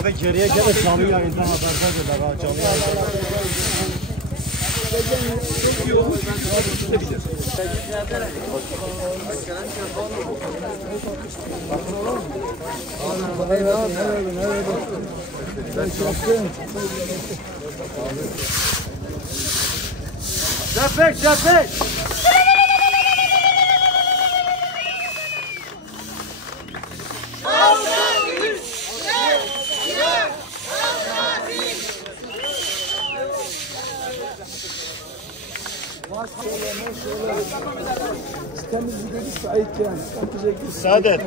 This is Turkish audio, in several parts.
Abi geriye gelip canlı yayından haberler dediler. Canlı Şefek, Şefek! Saadet.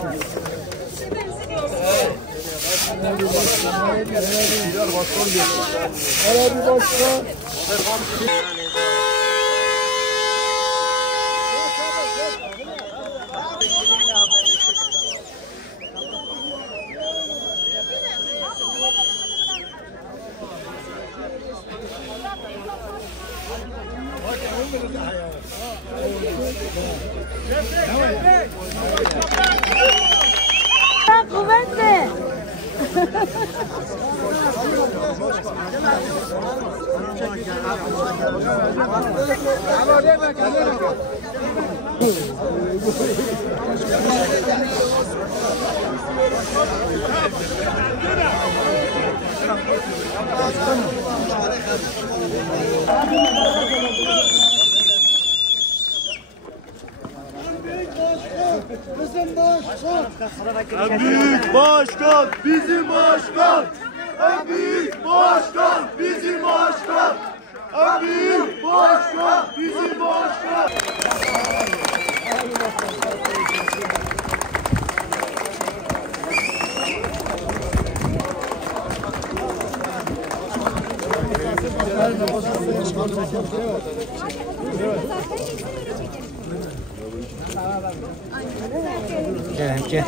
Kuvvetli. En büyük başkan bizim başkan. En büyük başkan bizim başkan. En büyük başkan bizim başkan. Gel, gel.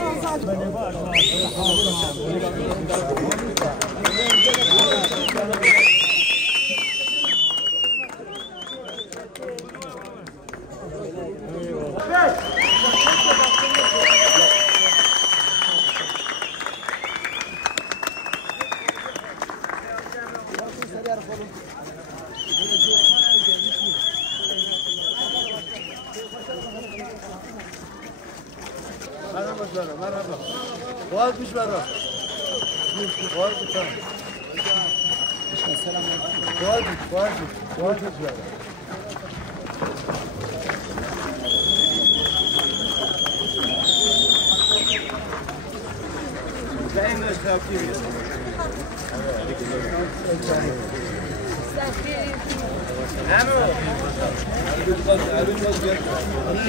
Merhaba. Varmış merhaba. Varmış tamam. Varmış merhaba. Dayımla şarkıyı.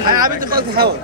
أنا عم بدي قلت حاول